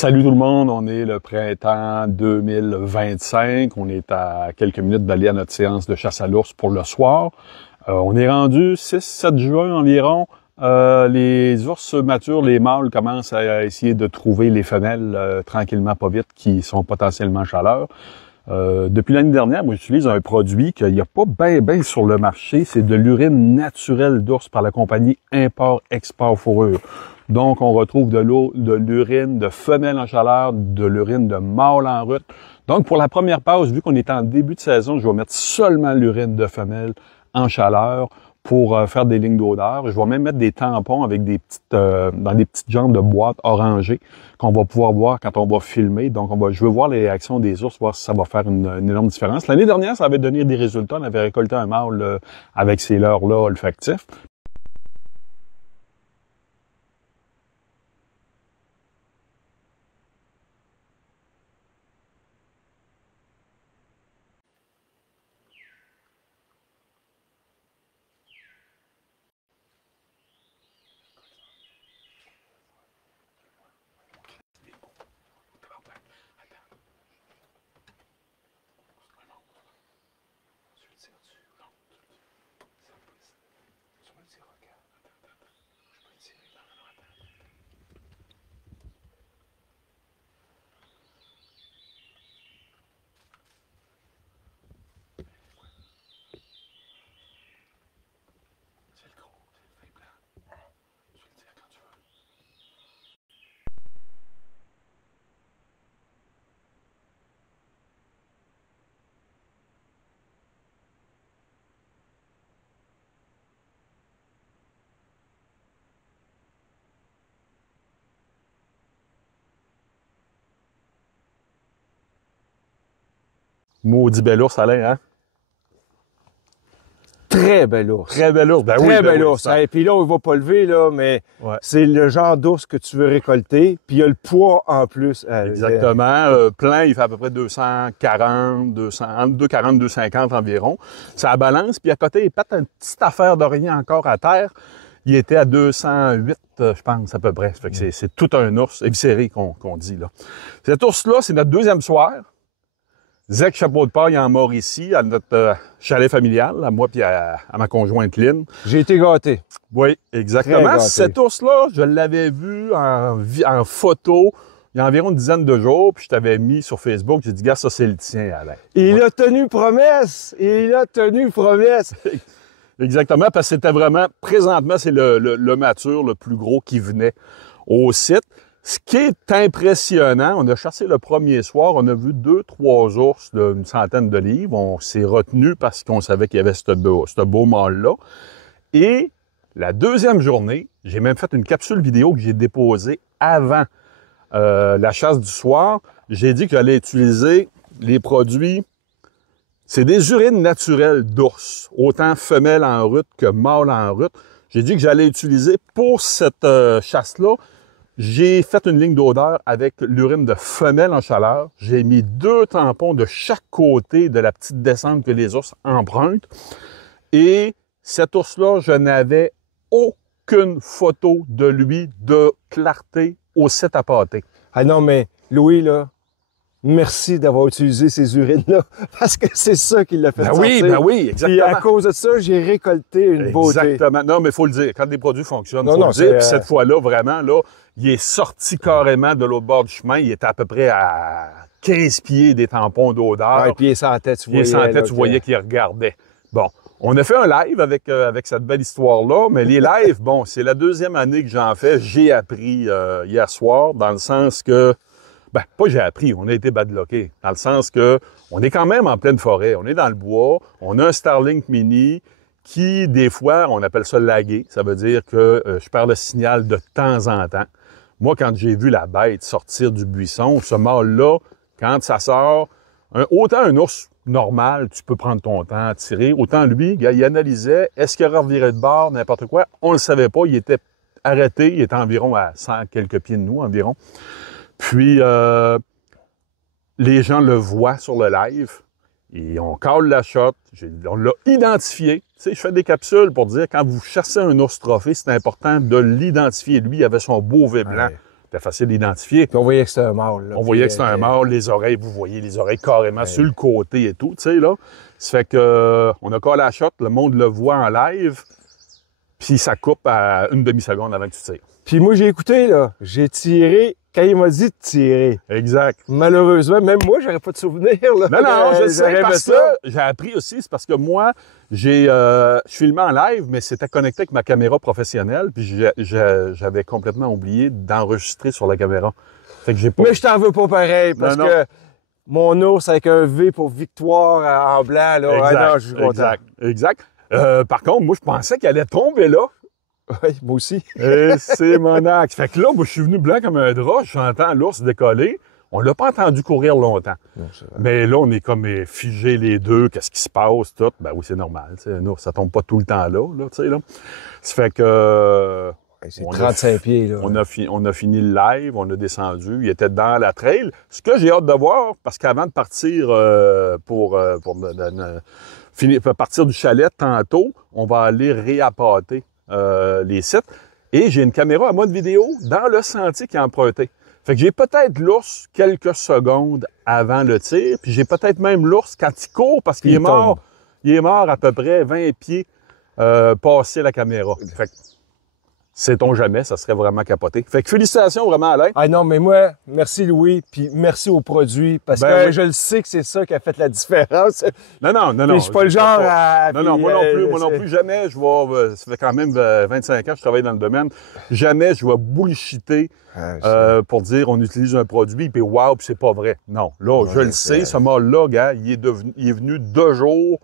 Salut tout le monde, on est le printemps 2025. On est à quelques minutes d'aller à notre séance de chasse à l'ours pour le soir. On est rendu 6-7 juin environ. Les ours matures, les mâles commencent à essayer de trouver les femelles tranquillement, pas vite, qui sont potentiellement chaleurs. Depuis l'année dernière, moi, j'utilise un produit qu'il n'y a pas bien sur le marché. C'est de l'urine naturelle d'ours par la compagnie Import-Export Fourrure. Donc, on retrouve de l'urine de femelle en chaleur, de l'urine de mâle en rut. Donc, pour la première pause, vu qu'on est en début de saison, je vais mettre seulement l'urine de femelle en chaleur pour faire des lignes d'odeur. Je vais même mettre des tampons avec des petites, dans des petites jantes de boîte orangées qu'on va pouvoir voir quand on va filmer. Donc, je veux voir les réactions des ours, voir si ça va faire une énorme différence. L'année dernière, ça avait donné des résultats. On avait récolté un mâle avec ces leurres-là olfactifs. Maudit bel ours, Alain, hein? Très bel ours. Très bel ours. Ben oui, Très ben bel oui, ours. ça. Et puis là, on va pas lever, là, mais Ouais. c'est le genre d'ours que tu veux récolter. Puis il y a le poids en plus. Exactement. Plein, il fait à peu près 240, 200, entre 240 250 environ. Ça balance. Puis à côté, il pète une petite affaire de rien encore à terre. Il était à 208, je pense, à peu près. Ça fait que c'est tout un ours éviscéré qu'on dit, là. Cet ours-là, c'est notre deuxième soir. Zach Chapeau de Paille en Mauricie, à notre chalet familial, à moi puis à ma conjointe Lynn. J'ai été gâté. Oui, Très exactement. gâté. Cet ours-là, je l'avais vu en photo il y a environ une dizaine de jours, puis je t'avais mis sur Facebook. J'ai dit, gars, ça, c'est le tien, Alain. Il a tenu promesse. Il a tenu promesse. Exactement, parce que c'était vraiment, présentement, c'est le mature, le plus gros qui venait au site. Ce qui est impressionnant, on a chassé le premier soir, on a vu 2-3 ours d'une centaine de livres. On s'est retenu parce qu'on savait qu'il y avait ce beau mâle-là. Et la deuxième journée, j'ai même fait une capsule vidéo que j'ai déposée avant la chasse du soir. J'ai dit que j'allais utiliser les produits. C'est des urines naturelles d'ours, autant femelles en rut que mâles en rut. J'ai dit que j'allais utiliser pour cette chasse-là. J'ai fait une ligne d'odeur avec l'urine de femelle en chaleur. J'ai mis 2 tampons de chaque côté de la petite descente que les ours empruntent. Et cet ours-là, je n'avais aucune photo de lui de clarté au site à pâté. Ah non, mais Louis, là, merci d'avoir utilisé ces urines-là, parce que c'est ça qui l'a fait sortir. Ben oui, exactement. Puis à cause de ça, j'ai récolté une beauté. Exactement. Non, mais il faut le dire. Quand des produits fonctionnent, il Non, faut non, le dire. Puis c'est, cette fois-là, vraiment, là, il est sorti carrément de l'autre bord du chemin. Il était à peu près à 15 pieds des tampons d'odeur. Ouais, puis il sentait, tu voyais. Il sentait, là, tu voyais qu'il regardait. Bon, on a fait un live avec cette belle histoire-là, mais les lives, bon, c'est la deuxième année que j'en fais. J'ai appris hier soir, dans le sens que, ben, pas j'ai appris, on a été badlocké, dans le sens que on est quand même en pleine forêt, on est dans le bois, on a un Starlink Mini qui, des fois, on appelle ça laguer. Ça veut dire que je perds le signal de temps en temps. Moi, quand j'ai vu la bête sortir du buisson, ce mâle-là, quand ça sort, autant un ours normal, tu peux prendre ton temps à tirer, autant lui, il analysait, est-ce qu'il aurait reviré de bord, n'importe quoi, on ne le savait pas, il était arrêté, il était environ à 100 quelques pieds de nous, environ. Puis, les gens le voient sur le live, et on cale la shot, on l'a identifié. Tu sais, je fais des capsules pour dire, quand vous chassez un ours trophée, c'est important de l'identifier. Lui, il avait son beau V blanc. Ouais. C'était facile d'identifier. Puis on voyait que c'était un mâle. Là, on voyait que c'était un mâle, les oreilles, vous voyez les oreilles carrément sur le côté et tout, tu sais, là. Ça fait que on a collé la shot, le monde le voit en live, puis ça coupe à une demi-seconde avant que tu tires. Puis moi, j'ai écouté, là. J'ai tiré quand il m'a dit de tirer. Exact. Malheureusement, même moi, j'aurais pas de souvenir, là. Non, je sais, J'aurais parce fait que j'ai appris aussi, c'est parce que moi, je filmais en live, mais c'était connecté avec ma caméra professionnelle, puis j'avais complètement oublié d'enregistrer sur la caméra. Fait que j'ai pas... Mais je t'en veux pas pareil, parce que mon ours avec un V pour victoire en blanc, là. Exact, non, je suis content. Exact. Par contre, moi, je pensais qu'elle allait tomber là. Oui, moi aussi. Et c'est mon axe. Fait que là, moi, je suis venu blanc comme un drap, j'entends l'ours décoller. On l'a pas entendu courir longtemps. Non, mais là, on est comme figés les deux. Qu'est-ce qui se passe, tout? Ben oui, c'est normal. Un ours, ça tombe pas tout le temps là, tu sais, là. Ça fait que... c'est 35 pieds, là. On a fini le live, on a descendu. Il était dans la trail. Ce que j'ai hâte de voir, parce qu'avant de partir pour partir du chalet tantôt, on va aller réappâter les sites. Et j'ai une caméra à mode vidéo dans le sentier qui est emprunté. Fait que j'ai peut-être l'ours quelques secondes avant le tir, puis j'ai peut-être même l'ours quand il court parce qu'il est mort. Il est mort à peu près 20 pieds passé la caméra. Fait que sait-on jamais, ça serait vraiment capoté. Fait que félicitations vraiment Alain. Ah non, mais moi, merci Louis, puis merci aux produits, parce que oui. je le sais que c'est ça qui a fait la différence. Non. Je suis pas le genre à... Non, moi non plus, jamais je vais... Ça fait quand même 25 ans que je travaille dans le domaine. Jamais je vais bullshiter pour dire on utilise un produit, puis wow, puis c'est pas vrai. Non, là, je le sais, ce mâle-là, gars, il est venu 2 jours.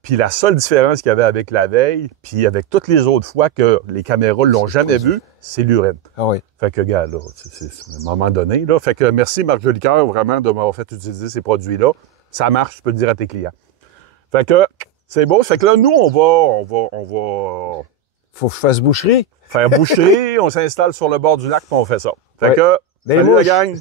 Puis la seule différence qu'il y avait avec la veille, puis avec toutes les autres fois que les caméras l'ont jamais vu, c'est l'urine. Ah oui. Fait que, gars, là, c'est à un moment donné, là. Fait que merci, Marc Jolicoeur, vraiment, de m'avoir fait utiliser ces produits-là. Ça marche, tu peux le dire à tes clients. Fait que, c'est beau. Fait que là, nous, on va... Faut que je fasse boucherie. Faire boucherie, on s'installe sur le bord du lac, puis on fait ça. Fait que, salut la gang!